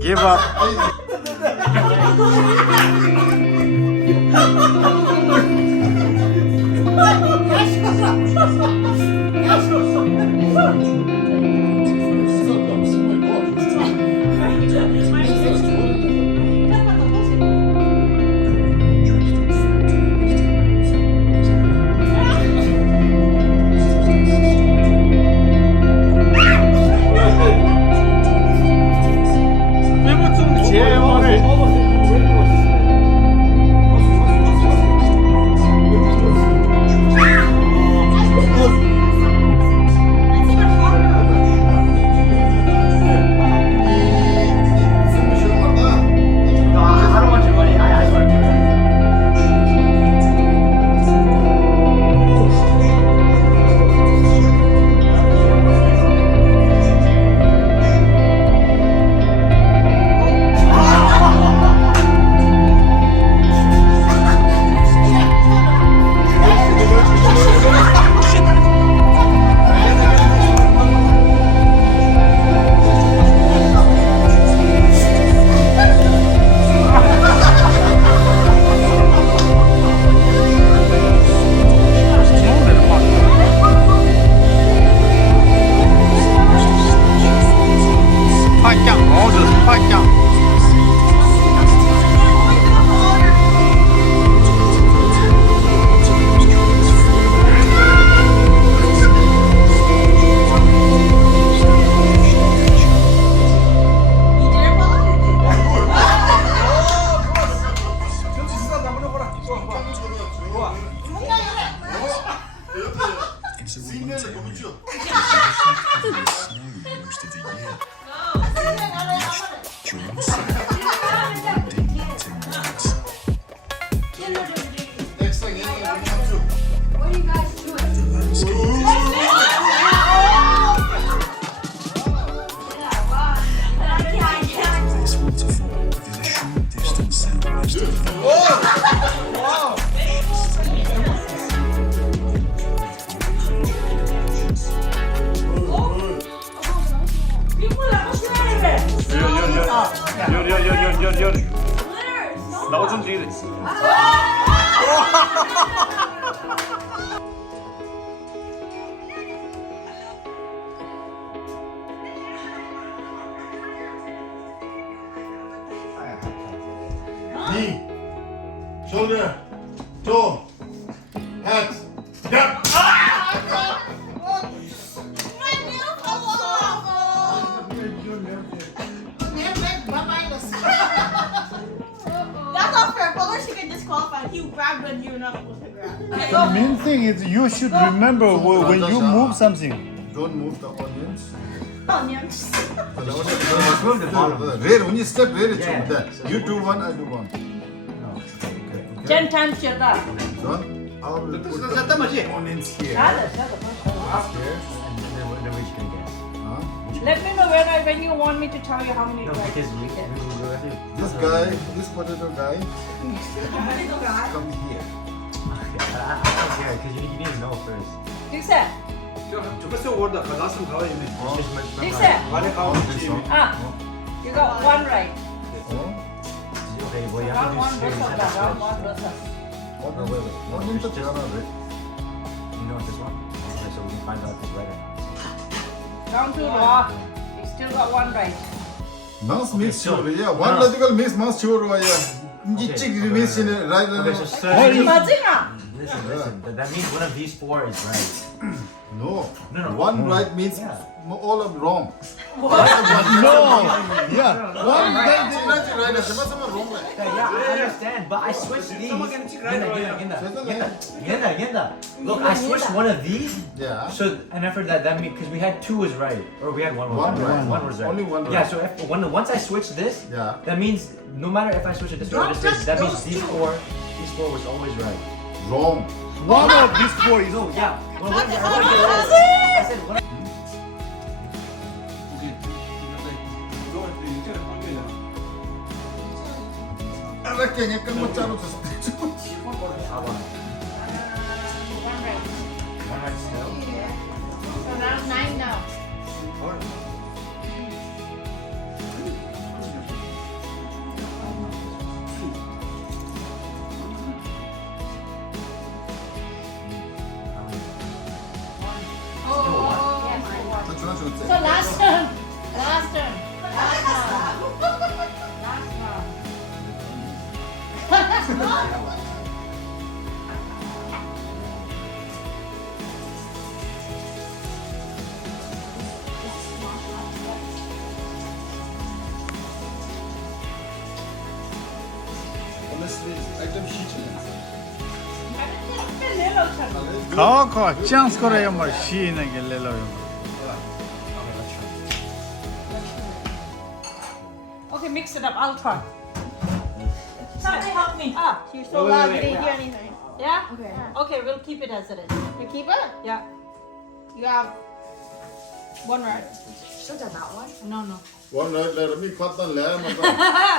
Give up. 나오준 뒤에. Knee, shoulder, toe, head, down. That's not fair. But she get disqualified. He grabbed when you're not supposed to grab. Okay, The go. main thing is you should remember when you move something. Don't move the onions. Onions. Rear, when you step rear, it's over there. You do one, I do one. 10 times your that. So, I will put the onions here. Here. Huh? Let me know when you want me to tell you how many rice. This guy, this potato guy, come here. Dixon. Dixon. You got one right. Round one versus that. Round one versus. Onions are there, right? Round two raw. You still got one right. Mas miss sure, yeah. One logical miss, mas sure, yeah. Chick miss in it, right? Listen. That means one of these four is right. No. One right means all of wrong. No. Yeah. One guy did not. Yeah, I understand, but I switched these. Genda. Look, I switched one of these. Yeah. So, and after that means because we had two was right, or we had one was right. One was right. Only one right. Yeah. So once I switch this, Yeah. that means no matter if I switch it this way or this way, that means these four was always right. Wrong. One of these four is. No, yeah. Well, I said one. Kayaknya kan mau cari One right still. So now So last turn. Last turn. Last round. Honestly, item sheet 가와카 chance 거래요 뭐 시인의 게 렐로요. Okay, mix it up. I'll try. Somebody help me. Ah, You're so loud, you didn't hear anything. yeah? Okay. Okay, we'll keep it as it is. You keep it? Yeah. You have one right. No, no. One right, let me cut the lamb.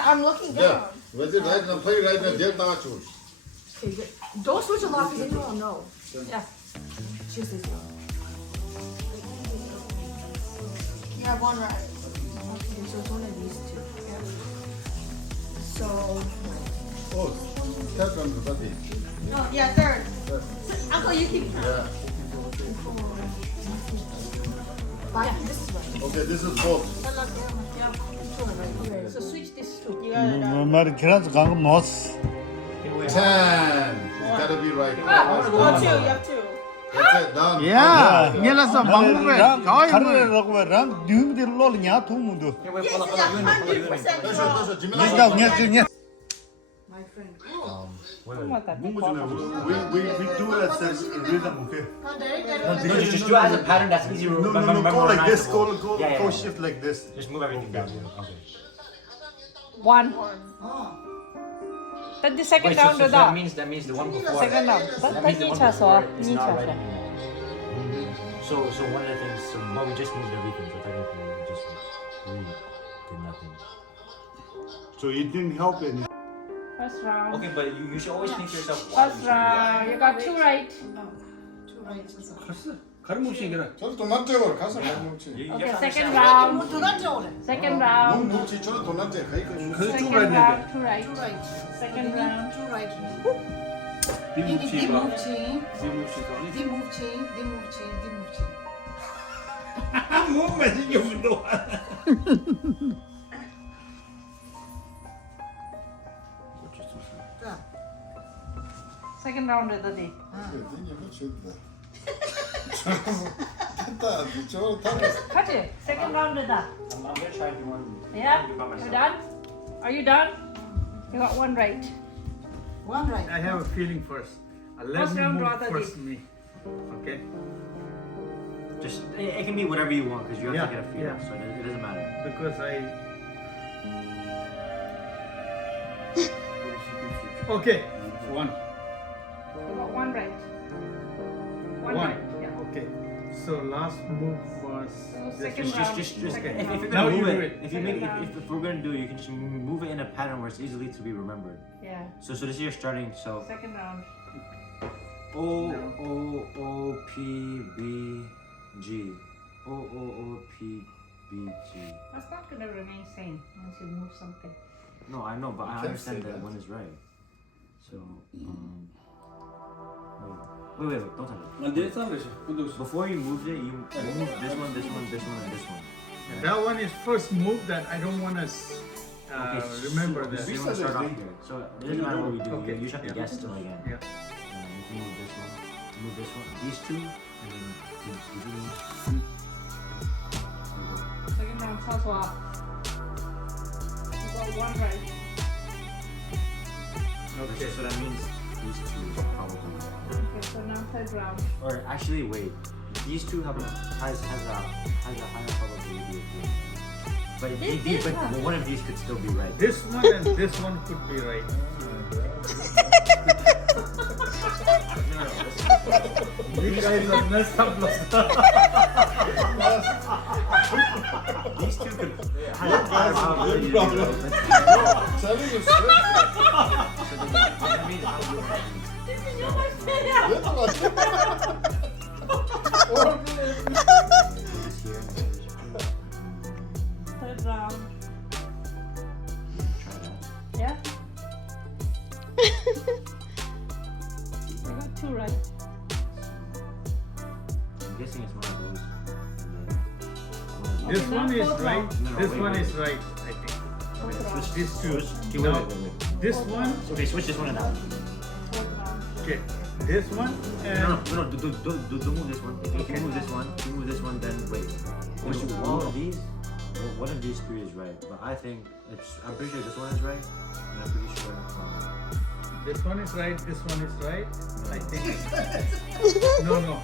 I'm looking Yeah, down. was it right? And play right, and get that choose. Don't switch a lot because then you won't know. Yeah. Just this one. You have one right. Okay, so it's one of these two. So, Oh, third one, buddy. No, yeah, third. Uncle, you keep count. Yeah. this is right. Okay, this is fourth. Yeah. Okay. So switch this two. You got it down. 말이 계란도 간거 못스. 10. It's gotta be right. Oh, two. You have two. That's it, done. 야, 녀라서 방법에 가와이 가르라고 랑 뉴미들 롤냐 도문도. Here, wait, This follow, is follow. You and me, follow, you and me. 100% That's draw. it, Jimmy. 녀다 녀 My friend. We do it as a rhythm, okay? No, just do it as a pattern that's easy to No, remember. go like this, go Yeah, yeah. shift like this. Just move everything down. Okay. One. Then the second Wait, so, round so with that that. means the one before. Second round. That means the one Nicha before saw. is not right Nicha. anymore. So one of the things, but we just moved everything. So technically, we just did nothing. So it didn't help any. First round. Okay, but you should always think to yourself. why you First should do that. round. You got two right. Two rights. 저를 돈 남자고 가서 돈 묻지. You Okay, have to second understand. round. Second 돈 round. 묻지, 저를 돈 남자. Second round. Two right. Two rights. Second round. Two rights. Dimovci. Second round with the D. 됐다, 저를 타겠어. Cut it. Second round with that. I'm gonna try to do one. Yeah? Do by You myself. done? Are you done? You got one right. One right. I have a feeling first. Let First me round, move draw the first deep. me. Okay? Just it can be whatever you want because you have Yeah, to get a feel. yeah. So it doesn't matter. Because Okay, one. You got one right. One One. right. Yeah. Okay. So last move was So this second one. round. Just if Second you're round. Now gonna you move do it, it. if you make Second round. if we're gonna do it, you can just move it in a pattern where it's easily to be remembered. Yeah. So this is your starting. So Second round. O O O P B G O O O P B G. That's not gonna remain same once you move something. No, I know, but I can't understand say that that. one is right. So wait, don't touch it. Before you moved it, you moved this one, this one, this one, and this one. That one is first move that I don't want to Okay, remember so that. you want to start off here. So it doesn't matter what we do. Okay, You just have to yeah. guess till again. Yeah. You can move this one, move this one, these two, and then you do Second round, Saswa. You got one right. Okay, so that means these two probably. Okay, so now third round. Or actually, wait. These two have has a higher probability of being. But but one of these could still be right. This one and this one could be right. You guys are messed up. These two could have a higher probability to be right. Telling you straight. That means this here. Third round. Try that. Yeah? You got two right. I'm guessing it's one of those. And then This one is right. No, This wait, one wait. is right. I think. Switch These two. Okay, Now, wait. this one. Okay, switch this one and that one. Okay. This one and. No, don't move this one. If you move this one, you move this one, then wait. Once you move all of these, one of these three is right. But I think I'm pretty sure this one is right. And I'm pretty sure. This one is right. This one is right. I think. No.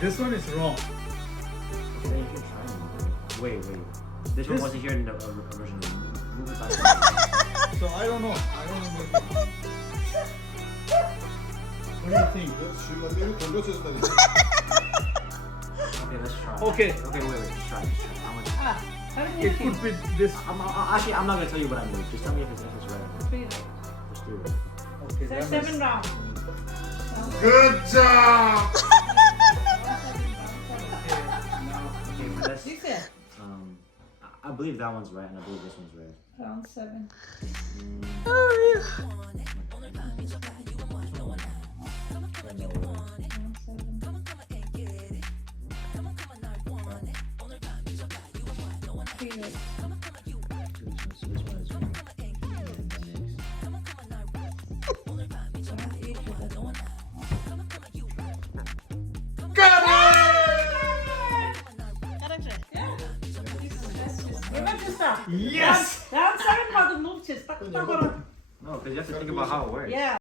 This one is wrong. Okay, you can try and move it. Wait. This one wasn't here in the original. Move it back. So I don't know. Maybe. What do you think? Okay, let's try. Okay. Okay, wait. Just try. How much? How do you It could be this. Actually, I'm not gonna tell you what I moved. Just tell me if it's right. Three right. Just do it. Okay. So that 7 is- rounds. Good job! Okay, but that's. You said I believe that one's right, and I believe this one's right. round 7. Round 7. 3 right. So this one is right. And then Round 8 with that one. Remember stuff. Yes. Round 7 had the move to stuck. No, because you have to think about how it works. Yeah.